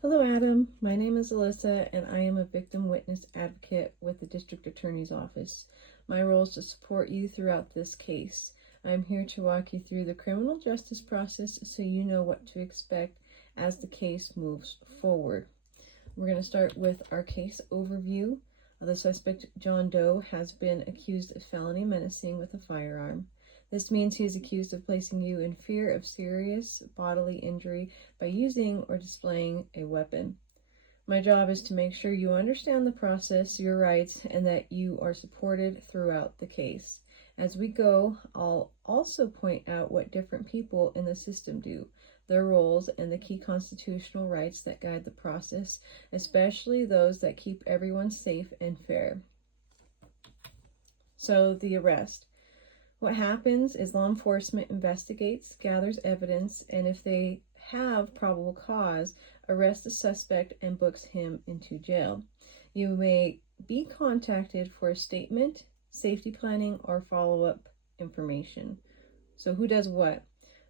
Hello, Adam. My name is Alyssa, and I am a victim witness advocate with the District Attorney's Office. My role is to support you throughout this case. I'm here to walk you through the criminal justice process so you know what to expect as the case moves forward. We're going to start with our case overview. The suspect, John Doe, has been accused of felony menacing with a firearm. This means he is accused of placing you in fear of serious bodily injury by using or displaying a weapon. My job is to make sure you understand the process, your rights, and that you are supported throughout the case. As we go, I'll also point out what different people in the system do, their roles, and the key constitutional rights that guide the process, especially those that keep everyone safe and fair. So, the arrest. What happens is law enforcement investigates, gathers evidence, and if they have probable cause, arrests the suspect and books him into jail. You may be contacted for a statement, safety planning, or follow-up information. So who does what?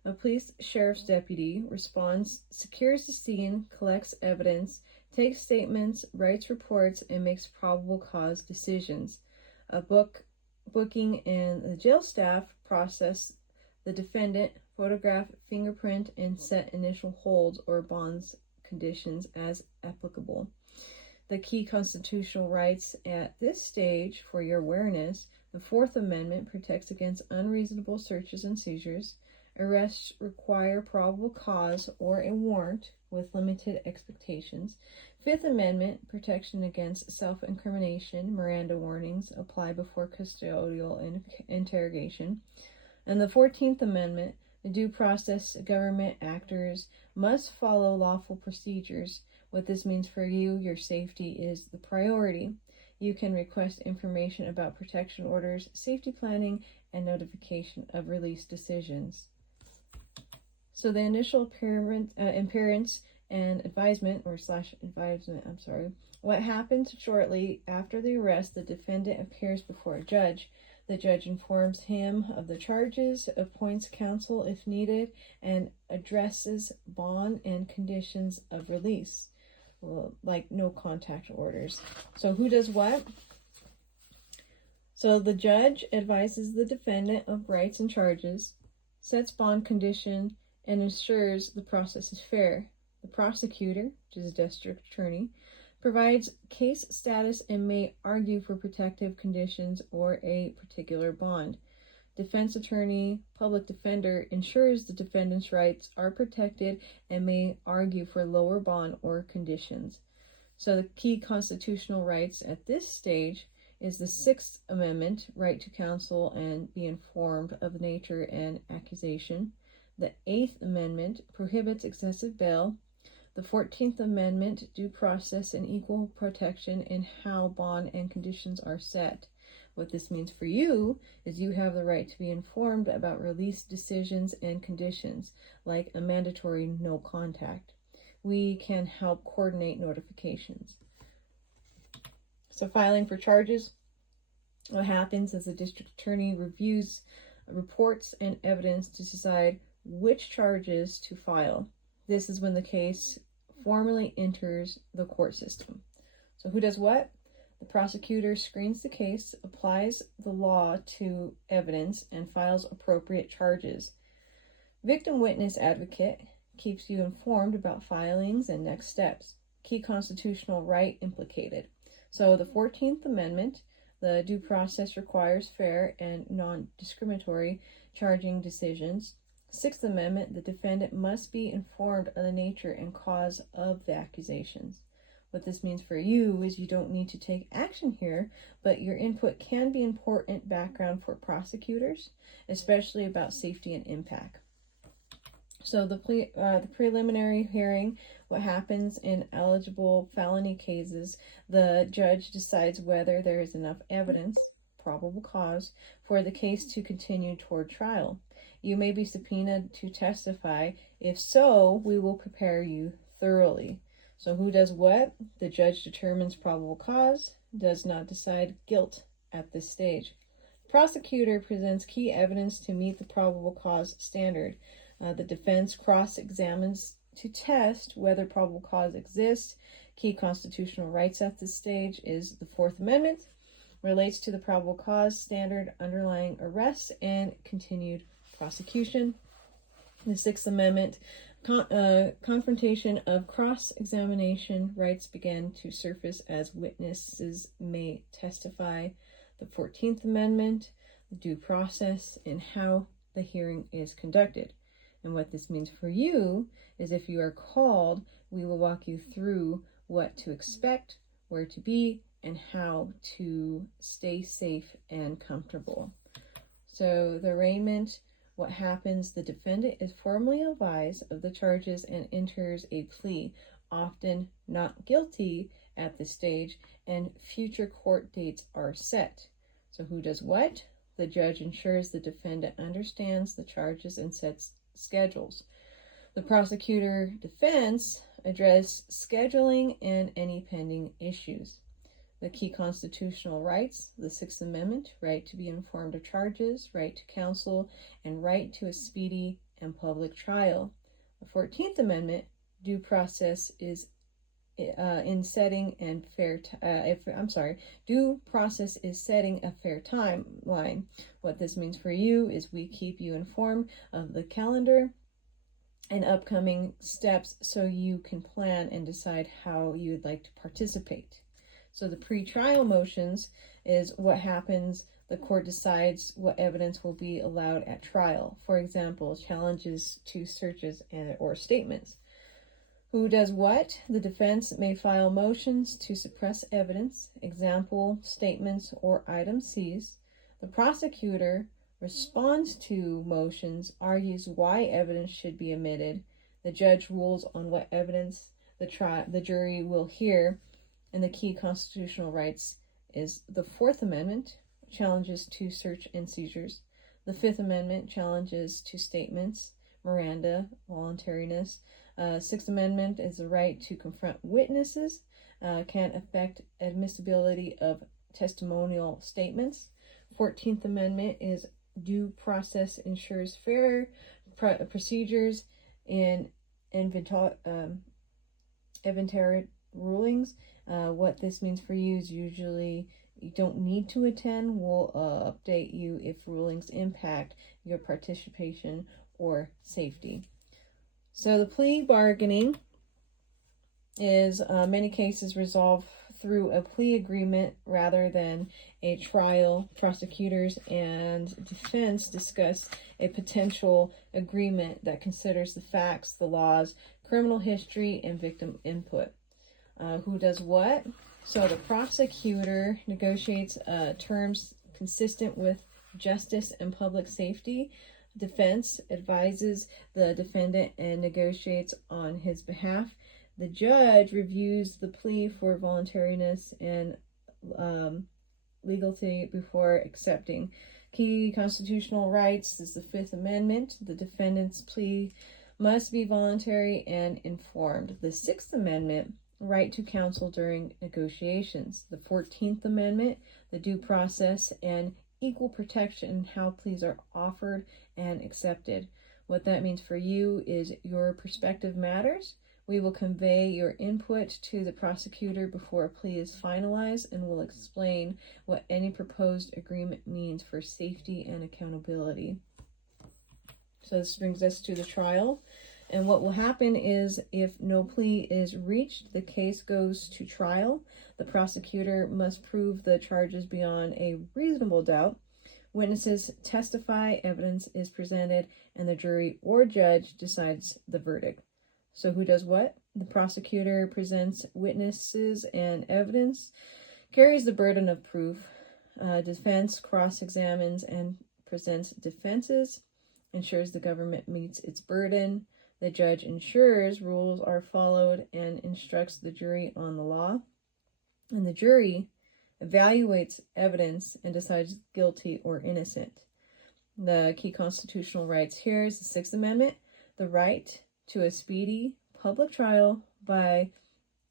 A police sheriff's deputy responds, secures the scene, collects evidence, takes statements, writes reports, and makes probable cause decisions. Booking and the jail staff process the defendant, photograph, fingerprint, and set initial holds or bonds conditions as applicable. The key constitutional rights at this stage, for your awareness: the Fourth Amendment protects against unreasonable searches and seizures. Arrests require probable cause or a warrant with limited expectations. Fifth Amendment, protection against self-incrimination. Miranda warnings apply before custodial interrogation. And the 14th Amendment, the due process, government actors must follow lawful procedures. What this means for you, your safety is the priority. You can request information about protection orders, safety planning, and notification of release decisions. So the initial appearance and advisement, What happens shortly after the arrest? The defendant appears before a judge. The judge informs him of the charges, appoints counsel if needed, and addresses bond and conditions of release, like no contact orders. So who does what? So the judge advises the defendant of rights and charges, sets bond condition, and ensures the process is fair. The prosecutor, which is a district attorney, provides case status and may argue for protective conditions or a particular bond. Defense attorney, public defender ensures the defendant's rights are protected and may argue for lower bond or conditions. So the key constitutional rights at this stage is the Sixth Amendment, right to counsel and be informed of the nature and accusation. The Eighth Amendment prohibits excessive bail. The 14th Amendment, due process and equal protection in how bond and conditions are set. What this means for you is you have the right to be informed about release decisions and conditions, like a mandatory no contact. We can help coordinate notifications. So filing for charges. What happens is the district attorney reviews reports and evidence to decide which charges to file. This is when the case formally enters the court system. So who does what? The prosecutor screens the case, applies the law to evidence, and files appropriate charges. Victim witness advocate keeps you informed about filings and next steps. Key constitutional right implicated. So the 14th Amendment, the due process requires fair and non-discriminatory charging decisions. Sixth Amendment, the defendant must be informed of the nature and cause of the accusations. What this means for you is you don't need to take action here, but your input can be important background for prosecutors, especially about safety and impact. So the preliminary hearing, what happens in eligible felony cases, the judge decides whether there is enough evidence, probable cause, for the case to continue toward trial. You may be subpoenaed to testify. If so, we will prepare you thoroughly. So who does what? The judge determines probable cause, does not decide guilt at this stage. Prosecutor presents key evidence to meet the probable cause standard. The defense cross-examines to test whether probable cause exists. Key constitutional rights at this stage is the Fourth Amendment, relates to the probable cause standard underlying arrests and continued prosecution. The Sixth Amendment, confrontation of cross-examination rights began to surface as witnesses may testify. The 14th Amendment, due process in how the hearing is conducted. And what this means for you is if you are called, we will walk you through what to expect, where to be, and how to stay safe and comfortable. So the arraignment, what happens, the defendant is formally advised of the charges and enters a plea, often not guilty at this stage, and future court dates are set. So who does what? The judge ensures the defendant understands the charges and sets schedules. The prosecutor defense address scheduling and any pending issues. The key constitutional rights, the Sixth Amendment, right to be informed of charges, right to counsel, and right to a speedy and public trial. The 14th Amendment, due process is in setting and due process is setting a fair timeline. What this means for you is we keep you informed of the calendar and upcoming steps so you can plan and decide how you would like to participate. So the pre-trial motions is what happens. The court decides what evidence will be allowed at trial. For example, challenges to searches or statements. Who does what? The defense may file motions to suppress evidence, example, statements, or items seized. The prosecutor responds to motions, argues why evidence should be omitted. The judge rules on what evidence the jury will hear. And the key constitutional rights is the Fourth Amendment, challenges to search and seizures. The Fifth Amendment, challenges to statements, Miranda, voluntariness. Sixth Amendment is the right to confront witnesses, can affect admissibility of testimonial statements. 14th Amendment is due process ensures fair procedures in evidentiary rulings. What this means for you is usually you don't need to attend. We'll update you if rulings impact your participation or safety. So the plea bargaining is many cases resolved through a plea agreement rather than a trial. Prosecutors and defense discuss a potential agreement that considers the facts, the laws, criminal history, and victim input. Who does what? So the prosecutor negotiates terms consistent with justice and public safety. Defense advises the defendant and negotiates on his behalf. The judge reviews the plea for voluntariness and legality before accepting. Key constitutional rights is the Fifth Amendment. The defendant's plea must be voluntary and informed. The Sixth Amendment, right to counsel during negotiations. The 14th Amendment, the due process and equal protection, how pleas are offered and accepted. What that means for you is your perspective matters. We will convey your input to the prosecutor before a plea is finalized and will explain what any proposed agreement means for safety and accountability. So this brings us to the trial. And what will happen is if no plea is reached, the case goes to trial. The prosecutor must prove the charges beyond a reasonable doubt. Witnesses testify, evidence is presented, and the jury or judge decides the verdict. So who does what? The prosecutor presents witnesses and evidence, carries the burden of proof. Defense cross-examines and presents defenses, ensures the government meets its burden. The judge ensures rules are followed and instructs the jury on the law. And the jury evaluates evidence and decides guilty or innocent. The key constitutional rights here is the Sixth Amendment, the right to a speedy public trial by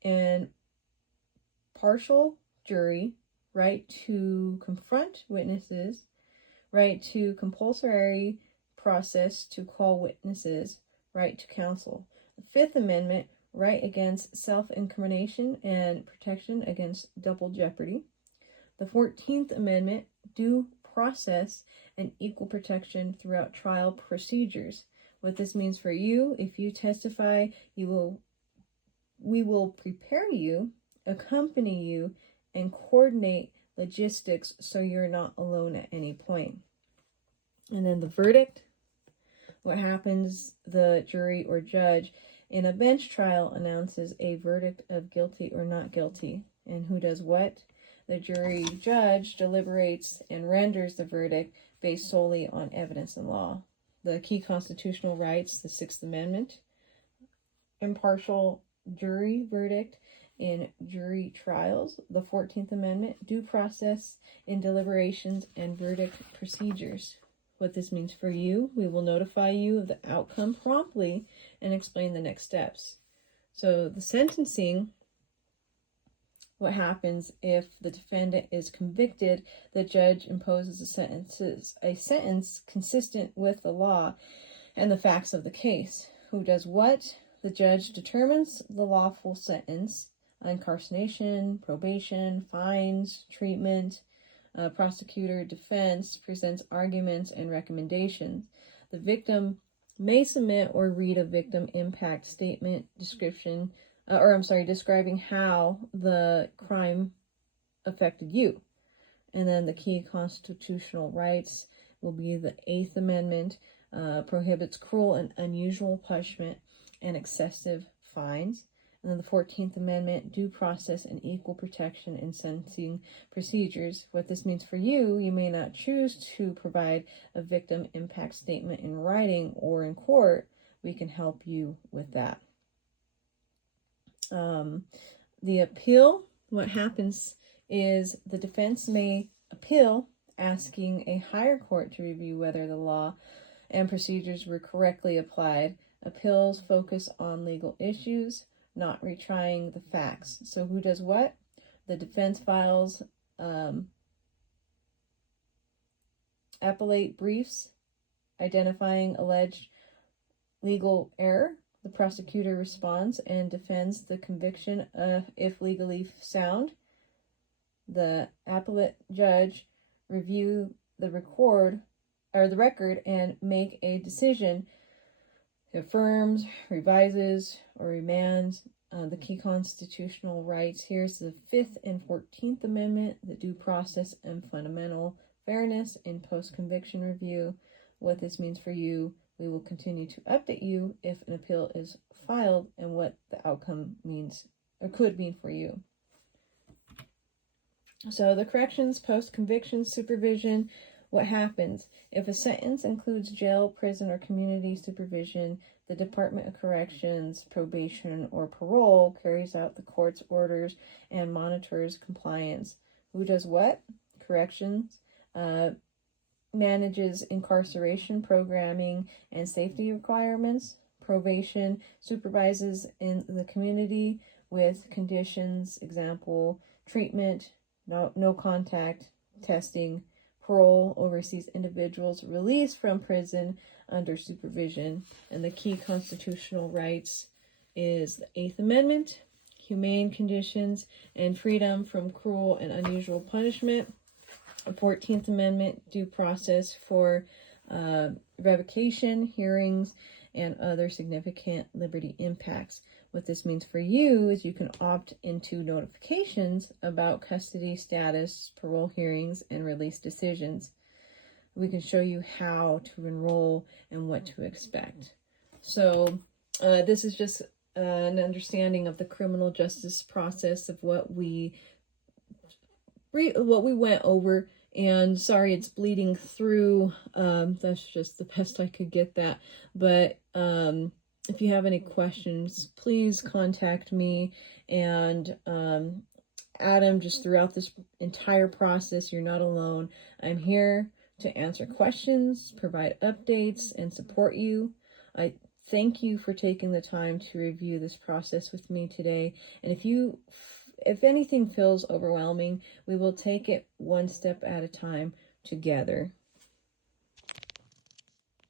an impartial jury, right to confront witnesses, right to compulsory process to call witnesses, right to counsel. Fifth Amendment, right against self-incrimination and protection against double jeopardy. The 14th Amendment, due process and equal protection throughout trial procedures. What this means for you: if you testify, we will prepare you, accompany you, and coordinate logistics so you're not alone at any point. And then the verdict. What happens? The jury or judge in a bench trial announces a verdict of guilty or not guilty. And who does what? The jury judge deliberates and renders the verdict based solely on evidence and law. The key constitutional rights: the Sixth Amendment, impartial jury verdict in jury trials. The 14th Amendment, due process in deliberations and verdict procedures. What this means for you: we will notify you of the outcome promptly and explain the next steps. So the sentencing, what happens if the defendant is convicted? The judge imposes a sentence consistent with the law and the facts of the case. Who does what? The judge determines the lawful sentence: incarceration, probation, fines, treatment. Prosecutor, defense presents arguments and recommendations. The victim may submit or read a victim impact statement describing how the crime affected you. And then the key constitutional rights will be the 8th Amendment, prohibits cruel and unusual punishment and excessive fines. And then the 14th Amendment, due process and equal protection in sentencing procedures. What this means for you: you may not choose to provide a victim impact statement in writing or in court. We can help you with that. The appeal, what happens is the defense may appeal, asking a higher court to review whether the law and procedures were correctly applied. Appeals focus on legal issues, not retrying the facts. So who does what? The defense files appellate briefs identifying alleged legal error. The prosecutor responds and defends the conviction if legally sound. The appellate judge review the record and make a decision. Affirms, revises, or remands. The key constitutional rights: here's the 5th and 14th Amendment, the due process and fundamental fairness in post-conviction review. What this means for you: we will continue to update you if an appeal is filed and what the outcome means or could mean for you. So the corrections, post-conviction supervision. What happens? If a sentence includes jail, prison, or community supervision, the Department of Corrections, probation, or parole carries out the court's orders and monitors compliance. Who does what? Corrections manages incarceration programming and safety requirements. Probation supervises in the community with conditions, example, treatment, no contact, testing. Parole oversees individuals released from prison under supervision. And the key constitutional rights is the 8th Amendment, humane conditions and freedom from cruel and unusual punishment. The 14th Amendment, due process for revocation, hearings, and other significant liberty impacts. What this means for you is you can opt into notifications about custody status, parole hearings, and release decisions. We can show you how to enroll and what to expect. So this is just an understanding of the criminal justice process of what we went over. And sorry, it's bleeding through. That's just the best I could get that. But if you have any questions, please contact me. And Adam, just throughout this entire process, you're not alone. I'm here to answer questions, provide updates, and support you. I thank you for taking the time to review this process with me today. And if anything feels overwhelming, we will take it one step at a time together.